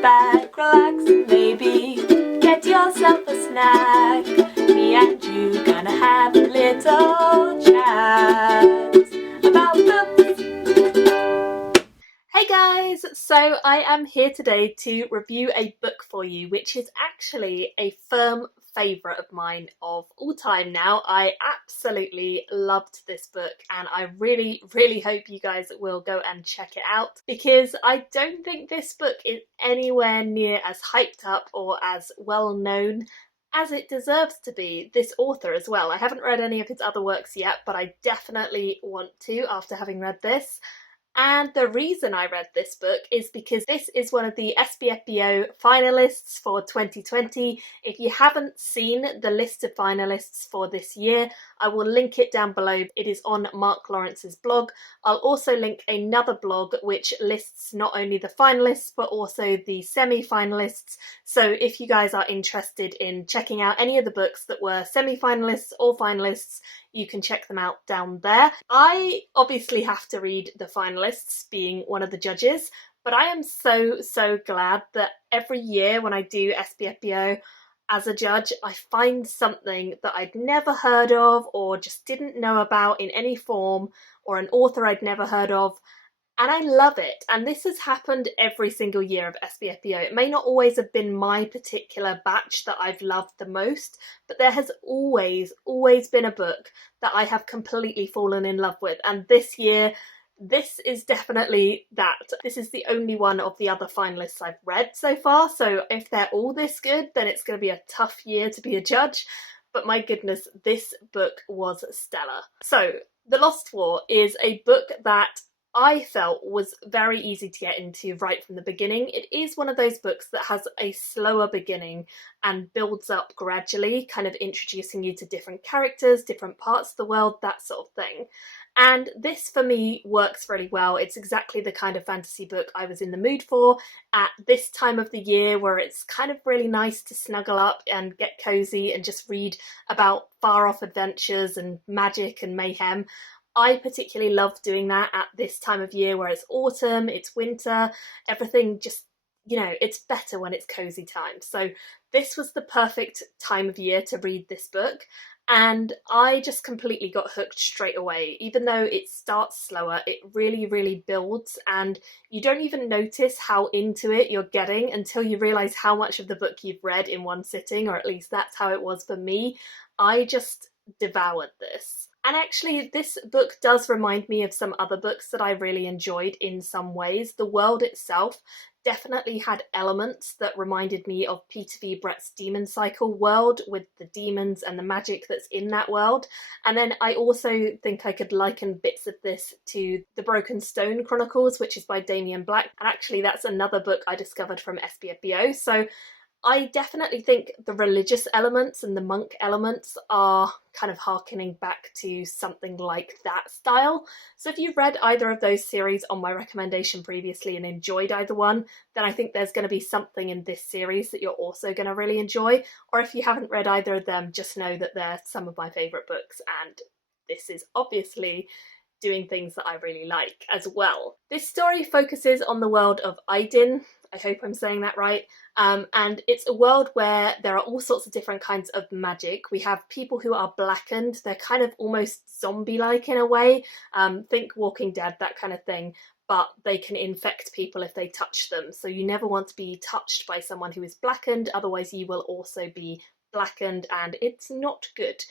back, relax, and maybe get yourself a snack. Me and you gonna have a little chat about books. Hey guys, so I am here today to review a book for you, which is actually a firm favourite of mine of all time now. I absolutely loved this book and I really hope you guys will go and check it out, because I don't think this book is anywhere near as hyped up or as well known as it deserves to be. This author as well. I haven't read any of his other works yet, but I definitely want to after having read this. And the reason I read this book is because this is one of the SPFBO finalists for 2020. If you haven't seen the list of finalists for this year, I will link it down below. It is on Mark Lawrence's blog. I'll also link another blog which lists not only the finalists but also the semi-finalists. So if you guys are interested in checking out any of the books that were semi-finalists or finalists, you can check them out down there. I obviously have to read the finalists, being one of the judges, but I am so glad that every year when I do SPFBO as a judge, I find something that I'd never heard of or just didn't know about in any form, or an author I'd never heard of. And I love it. And this has happened every single year of SPFBO. It may not always have been my particular batch that I've loved the most, but there has always been a book that I have completely fallen in love with. And this year, this is definitely that. This is the only one of the other finalists I've read so far. So if they're all this good, then it's going to be a tough year to be a judge. But my goodness, this book was stellar. So The Lost War is a book that I felt was very easy to get into right from the beginning. It is one of those books that has a slower beginning and builds up gradually, kind of introducing you to different characters, different parts of the world, that sort of thing. And this for me works really well. It's exactly the kind of fantasy book I was in the mood for at this time of the year, where it's kind of really nice to snuggle up and get cozy and just read about far off adventures and magic and mayhem. I particularly love doing that at this time of year where it's autumn, it's winter, everything just, it's better when it's cozy time. So this was the perfect time of year to read this book, and I just completely got hooked straight away. Even though it starts slower, it really builds, and you don't even notice how into it you're getting until you realise how much of the book you've read in one sitting, or at least that's how it was for me. I just devoured this. And actually, this book does remind me of some other books that I really enjoyed in some ways. The world itself definitely had elements that reminded me of Peter V. Brett's Demon Cycle world, with the demons and the magic that's in that world. And then I also think I could liken bits of this to The Broken Stone Chronicles, which is by Damien Black. And actually, that's another book I discovered from SPFBO. So I definitely think the religious elements and the monk elements are kind of harkening back to something like that style. So if you've read either of those series on my recommendation previously and enjoyed either one, then I think there's going to be something in this series that you're also going to really enjoy. Or if you haven't read either of them, just know that they're some of my favourite books, and this is obviously doing things that I really like as well. This story focuses on the world of Aydin. I hope I'm saying that right. And it's a world where there are all sorts of different kinds of magic. We have people who are blackened. They're kind of almost zombie-like in a way. Think Walking Dead, that kind of thing. But they can infect people if they touch them. So you never want to be touched by someone who is blackened, otherwise you will also be blackened, and it's not good.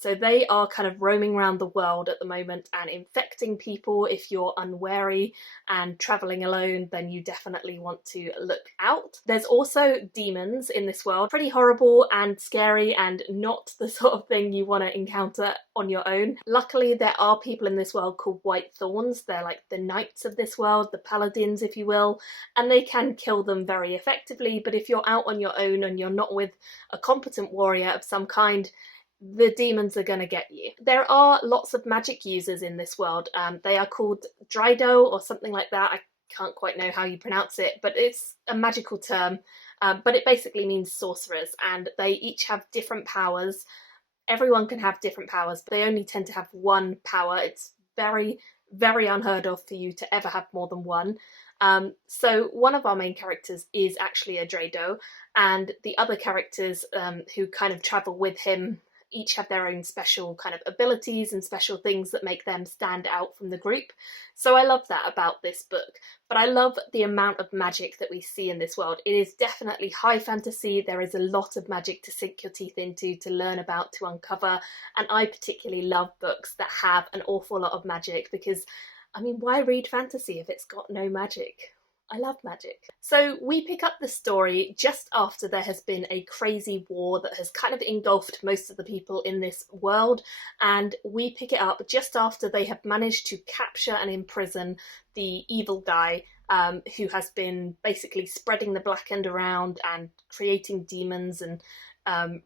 So they are kind of roaming around the world at the moment and infecting people. If you're unwary and travelling alone, then you definitely want to look out. There's also demons in this world, pretty horrible and scary and not the sort of thing you want to encounter on your own. Luckily, there are people in this world called White Thorns. They're like the knights of this world, the paladins if you will, and they can kill them very effectively. But if you're out on your own and you're not with a competent warrior of some kind, the demons are going to get you. There are lots of magic users in this world. They are called Drydo or something like that. I can't quite know how you pronounce it, but it's a magical term. But it basically means sorcerers, and they each have different powers. Everyone can have different powers, but they only tend to have one power. It's very, very unheard of for you to ever have more than one. So one of our main characters is actually a Drado, and the other characters who kind of travel with him each have their own special kind of abilities and special things that make them stand out from the group. So I love that about this book. But I love the amount of magic that we see in this world. It is definitely high fantasy. There is a lot of magic to sink your teeth into, to learn about, to uncover. And I particularly love books that have an awful lot of magic because, I mean, why read fantasy if it's got no magic? I love magic. So we pick up the story just after there has been a crazy war that has kind of engulfed most of the people in this world, and we pick it up just after they have managed to capture and imprison the evil guy who has been basically spreading the black end around and creating demons and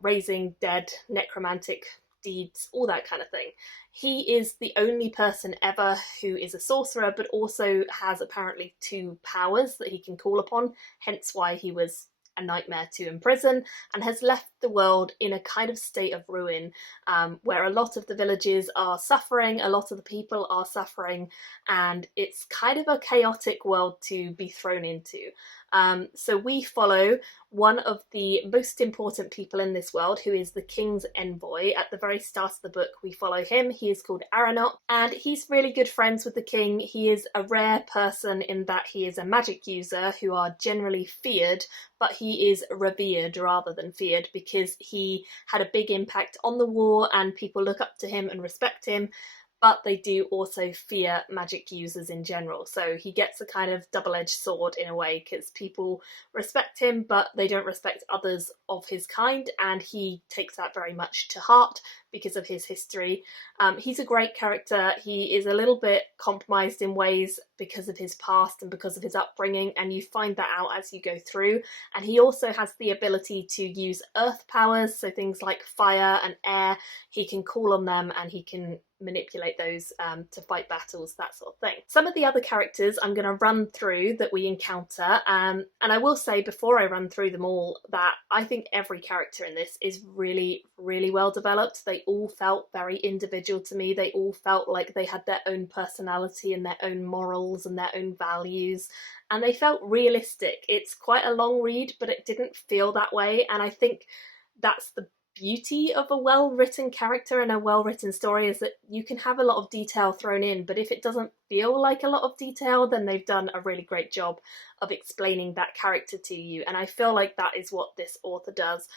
raising dead necromantic deeds, all that kind of thing. He is the only person ever who is a sorcerer, but also has apparently 2 powers that he can call upon, hence why he was a nightmare to imprison, and has left the world in a kind of state of ruin, where a lot of the villages are suffering, a lot of the people are suffering, and it's kind of a chaotic world to be thrown into. So we follow one of the most important people in this world, who is the king's envoy. At the very start of the book, we follow him. He is called Aranok, and he's really good friends with the king. He is a rare person in that he is a magic user who are generally feared, but he is revered rather than feared because he had a big impact on the war and people look up to him and respect him. But they do also fear magic users in general. So he gets a kind of double-edged sword in a way, because people respect him, but they don't respect others of his kind, and he takes that very much to heart because of his history. He's a great character. He is a little bit compromised in ways because of his past and because of his upbringing, and you find that out as you go through. And he also has the ability to use earth powers, so things like fire and air. He can call on them and he can manipulate those to fight battles, that sort of thing. Some of the other characters I'm going to run through that we encounter, and I will say before I run through them all that I think every character in this is really, really well developed. They all felt very individual to me. They all felt like they had their own personality and their own morals and their own values, and they felt realistic. It's quite a long read, but it didn't feel that way, and I think that's the beauty of a well-written character and a well-written story, is that you can have a lot of detail thrown in, but if it doesn't feel like a lot of detail, then they've done a really great job of explaining that character to you, and I feel like that is what this author does.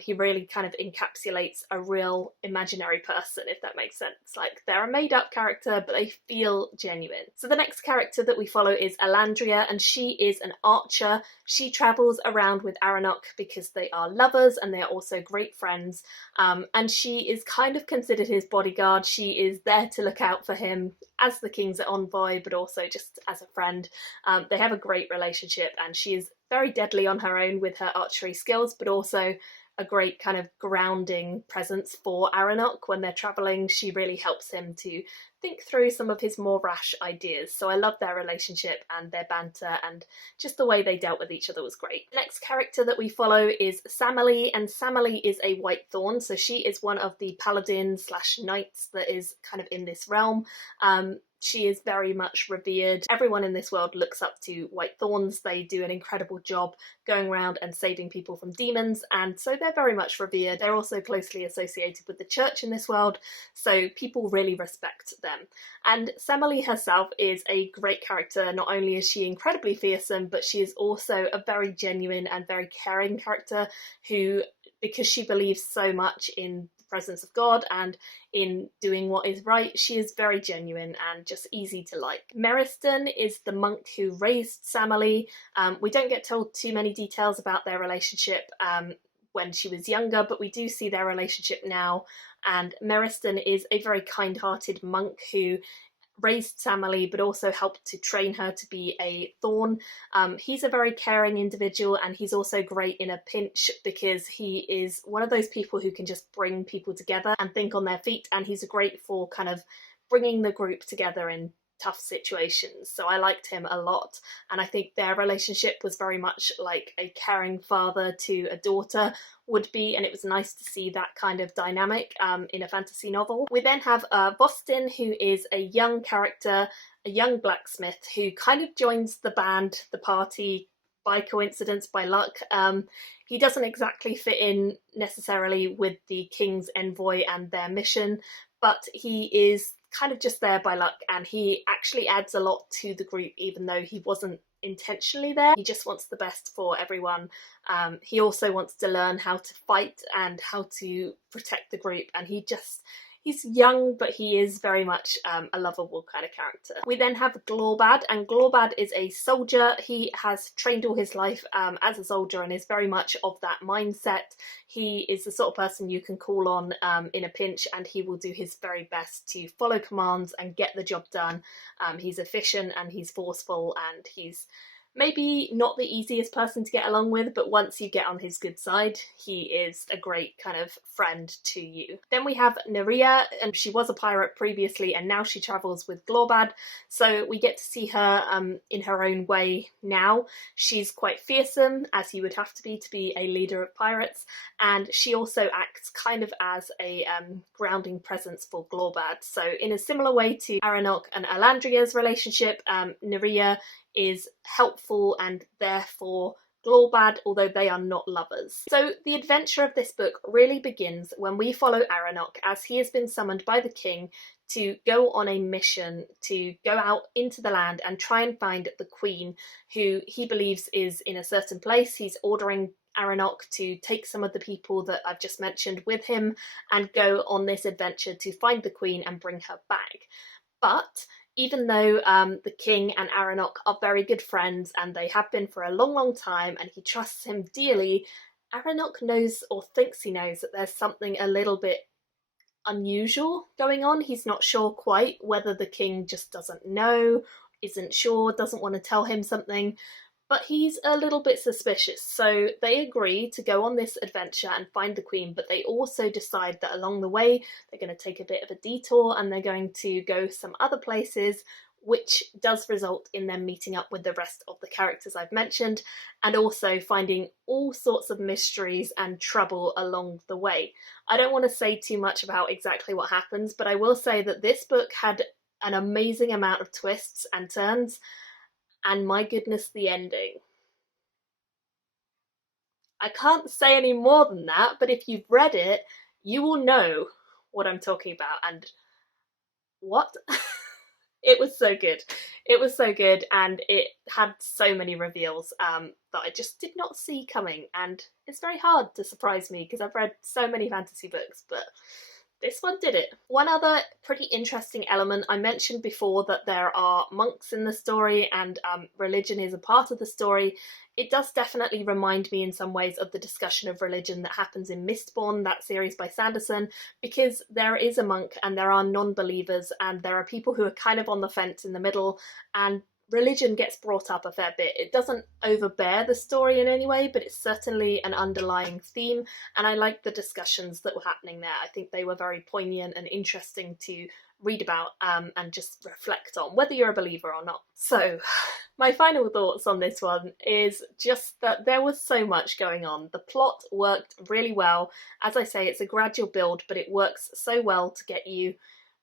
He really kind of encapsulates a real imaginary person, if that makes sense. Like, they're a made-up character, but they feel genuine. So the next character that we follow is Alandria, and she is an archer. She travels around with Aranok because they are lovers and they are also great friends, and she is kind of considered his bodyguard. She is there to look out for him as the king's envoy, but also just as a friend. They have a great relationship, and she is very deadly on her own with her archery skills, but also a great kind of grounding presence for Aranok when they're travelling. She really helps him to think through some of his more rash ideas. So I love their relationship and their banter, and just the way they dealt with each other was great. The next character that we follow is Samali, and Samali is a Whitethorn, so she is one of the paladins slash knights that is kind of in this realm. She is very much revered. Everyone in this world looks up to Whitethorns. They do an incredible job going around and saving people from demons, and so they're very much revered. They're also closely associated with the church in this world, so people really respect them. And Samali herself is a great character. Not only is she incredibly fearsome, but she is also a very genuine and very caring character who, because she believes so much in presence of God and in doing what is right, she is very genuine and just easy to like. Meriston is the monk who raised Samali. We don't get told too many details about their relationship when she was younger, but we do see their relationship now, and Meriston is a very kind-hearted monk who raised Samali but also helped to train her to be a thorn. He's a very caring individual, and he's also great in a pinch because he is one of those people who can just bring people together and think on their feet, and he's great for kind of bringing the group together in tough situations. So I liked him a lot, and I think their relationship was very much like a caring father to a daughter would be, and it was nice to see that kind of dynamic in a fantasy novel. We then have Vostin, who is a young character, a young blacksmith who kind of joins the band, the party, by coincidence, by luck. He doesn't exactly fit in necessarily with the king's envoy and their mission, but he is kind of just there by luck, and he actually adds a lot to the group even though he wasn't intentionally there. He just wants the best for everyone. He also wants to learn how to fight and how to protect the group, and he's young, but he is very much a lovable kind of character. We then have Glorbad, and Glorbad is a soldier. He has trained all his life as a soldier and is very much of that mindset. He is the sort of person you can call on in a pinch, and he will do his very best to follow commands and get the job done. He's efficient and he's forceful, and he's maybe not the easiest person to get along with, but once you get on his good side, he is a great kind of friend to you. Then we have Neria, and she was a pirate previously and now she travels with Glorbad, so we get to see her in her own way now. She's quite fearsome, as you would have to be a leader of pirates, and she also acts kind of as a grounding presence for Glorbad. So in a similar way to Aranok and Alandria's relationship, Neria is helpful and therefore Glorbad, although they are not lovers. So the adventure of this book really begins when we follow Aranok as he has been summoned by the king to go on a mission to go out into the land and try and find the queen, who he believes is in a certain place. He's ordering Aranok to take some of the people that I've just mentioned with him and go on this adventure to find the queen and bring her back. But even though the king and Aranok are very good friends and they have been for a long, long time, and he trusts him dearly, Aranok knows, or thinks he knows, that there's something a little bit unusual going on. He's not sure quite whether the king just doesn't know, isn't sure, doesn't want to tell him something, but he's a little bit suspicious. So they agree to go on this adventure and find the queen, but they also decide that along the way they're going to take a bit of a detour and they're going to go some other places, which does result in them meeting up with the rest of the characters I've mentioned, and also finding all sorts of mysteries and trouble along the way. I don't want to say too much about exactly what happens, but I will say that this book had an amazing amount of twists and turns, and my goodness, the ending. I can't say any more than that, but if you've read it, you will know what I'm talking about. And what? It was so good. It was so good, and it had so many reveals that I just did not see coming, and it's very hard to surprise me because I've read so many fantasy books, but this one did it. One other pretty interesting element, I mentioned before that there are monks in the story and religion is a part of the story. It does definitely remind me in some ways of the discussion of religion that happens in Mistborn, that series by Sanderson, because there is a monk and there are non-believers and there are people who are kind of on the fence in the middle, and religion gets brought up a fair bit. It doesn't overbear the story in any way, but it's certainly an underlying theme, and I liked the discussions that were happening there. I think they were very poignant and interesting to read about and just reflect on, whether you're a believer or not. So, my final thoughts on this one is just that there was so much going on. The plot worked really well. As I say, it's a gradual build, but it works so well to get you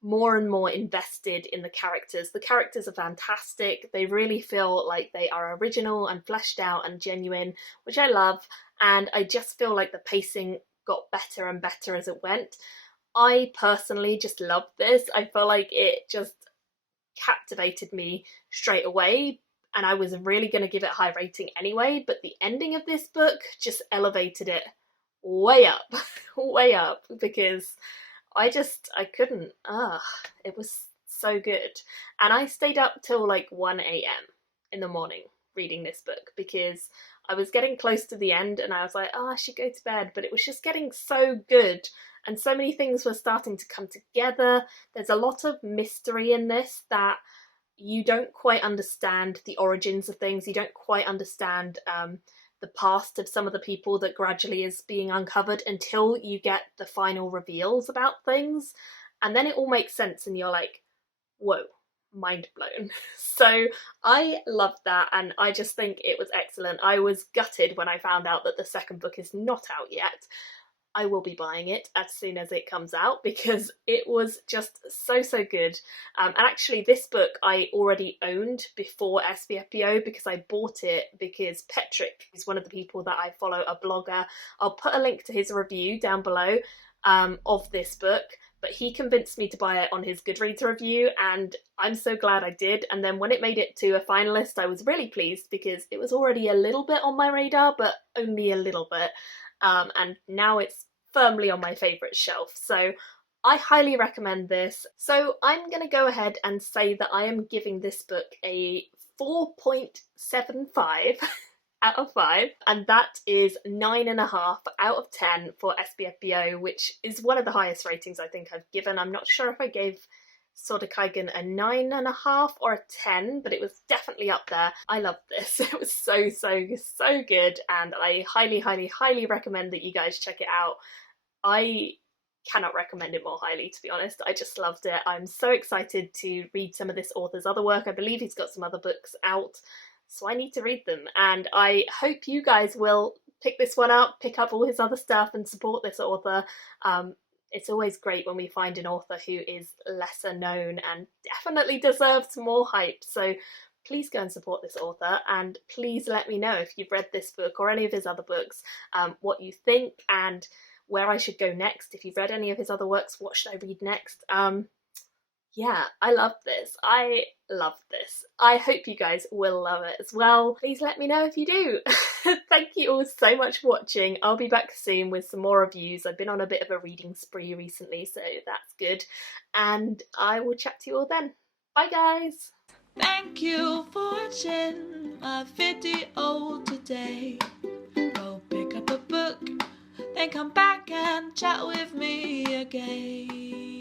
more and more invested in the characters. The characters are fantastic. They really feel like they are original and fleshed out and genuine, which I love, and I just feel like the pacing got better and better as it went. I personally just loved this. I feel like it just captivated me straight away, and I was really going to give it a high rating anyway, but the ending of this book just elevated it way up, way up, because I couldn't. It was so good. And I stayed up till like 1 a.m. in the morning reading this book because I was getting close to the end and I was like, I should go to bed. But it was just getting so good and so many things were starting to come together. There's a lot of mystery in this that you don't quite understand the origins of things. You don't quite understand the past of some of the people that gradually is being uncovered until you get the final reveals about things, and then it all makes sense and you're like, whoa, mind blown. So I loved that, and I just think it was excellent. I was gutted when I found out that the second book is not out yet. I will be buying it as soon as it comes out because it was just so good. And actually this book I already owned before SPFBO because I bought it because Petrik is one of the people that I follow, a blogger. I'll put a link to his review down below of this book, but he convinced me to buy it on his Goodreads review, and I'm so glad I did. And then when it made it to a finalist, I was really pleased because it was already a little bit on my radar, but only a little bit. And now it's firmly on my favourite shelf. So I highly recommend this. So I'm going to go ahead and say that I am giving this book a 4.75 out of 5, and that is 9.5 out of 10 for SPFBO, which is one of the highest ratings I think I've given. I'm not sure if I gave Söderkajen a 9.5 or a 10, but it was definitely up there. I loved this. It was so good, and I highly recommend that you guys check it out. I cannot recommend it more highly, to be honest. I just loved it. I'm so excited to read some of this author's other work. I believe he's got some other books out, so I need to read them, and I hope you guys will pick this one up, pick up all his other stuff and support this author. It's always great when we find an author who is lesser known and definitely deserves more hype, so please go and support this author, and please let me know if you've read this book or any of his other books, what you think and where I should go next. If you've read any of his other works, what should I read next? Yeah, I loved this. I loved this. I hope you guys will love it as well. Please let me know if you do. Thank you all so much for watching. I'll be back soon with some more reviews. I've been on a bit of a reading spree recently, so that's good. And I will chat to you all then. Bye guys! Thank you for watching my video today. Go pick up a book, then come back and chat with me again.